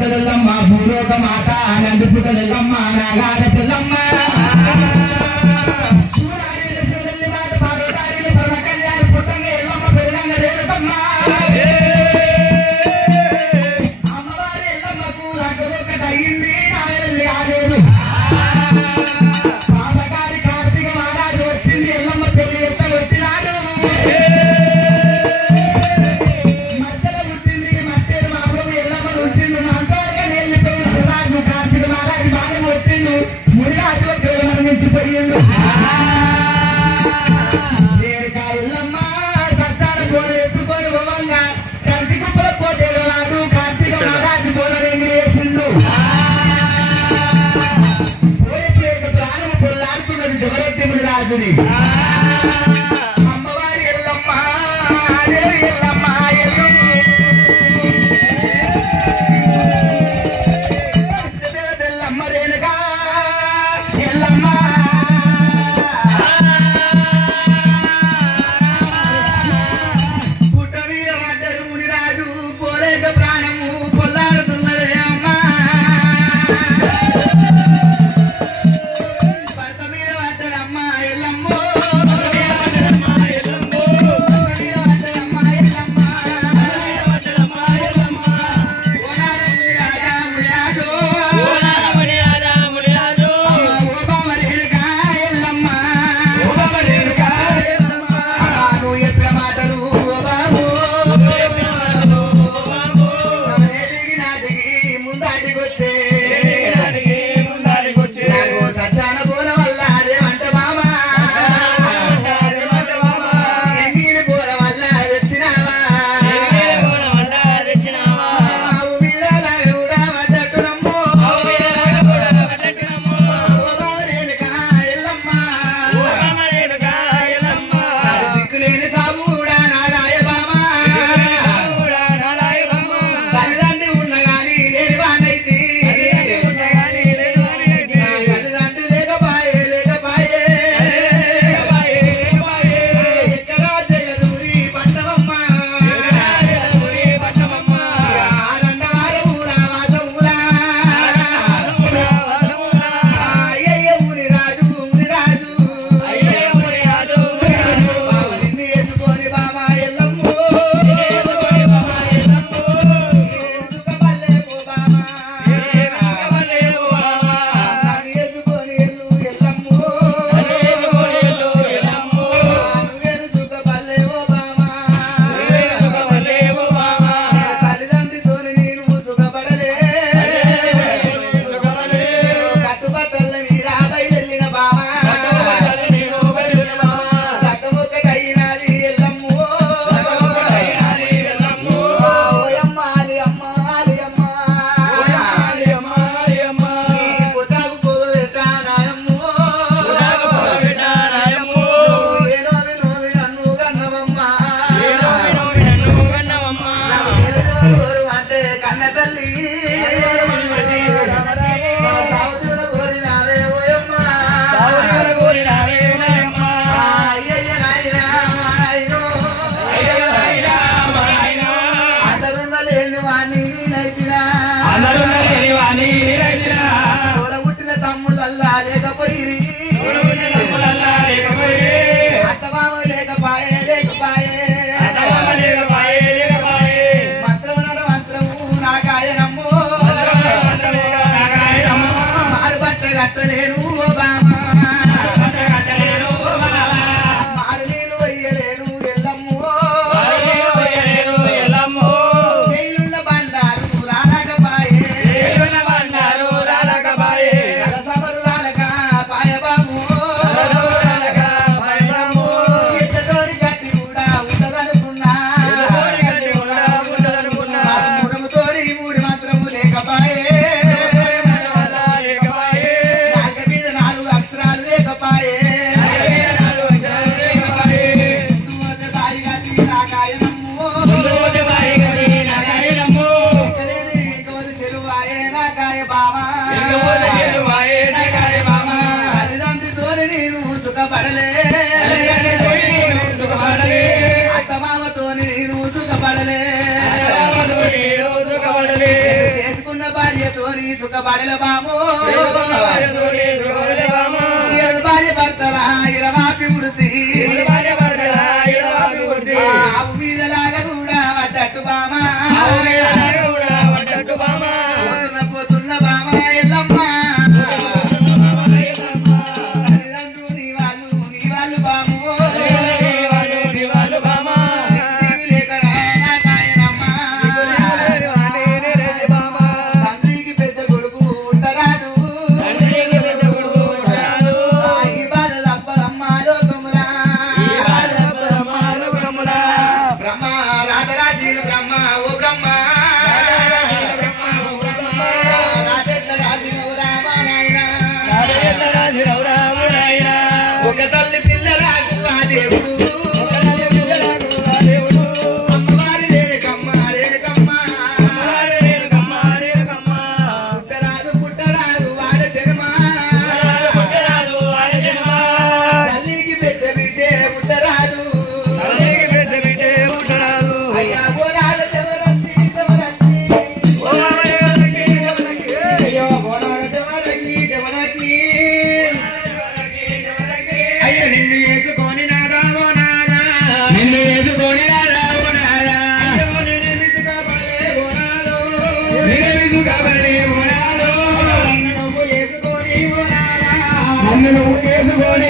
పుట్టలమ్మ భూలోక మాట నంది పుట్టలమ్మ నాగాడ పిల్లమ్మ అమ్మవారి ఎల్లమ్మ దేవి ఎల్లమ్మ ఎల్లమ్మ రేణుగా ఎల్లమ్మ పుట్ట మీద మధ్యడు మునిరాజు పోలేక ప్రాణము పొల్లాడుతున్నదే అమ్మ మంత్రము నాగాయనమ్ము వేసుకున్న భార్యతోని సుఖపడల బామో భార్య భర్తల ఇరవాపి మృతి ఆవు మీదలాగా కూడా పడ్డట్టు బామా పోతున్న బామా ఎల్లమ్మ ఒక తల్లి పిల్లలకు ఆ దేవుడు అమ్మవారి రేణుకమ్మ పుట్టరాదు వాడ జన్మ తల్లికి పెద్ద బిడ్డే పుట్టరాదు అయ్యా బోనాల జవరత్తి అయ్యో బోనాల జవరత్తి అయ్యో నిన్ను వేసుకొని నాదా ఓ నాదా నిన్ను వేసుకొని నాదా ఓ నాదా అయ్యో నేను విసుకబడే బోనాలు నన్ను నువ్వు వేసుకొని ఓ నాదా నన్ను నువ్వు వేసుకొని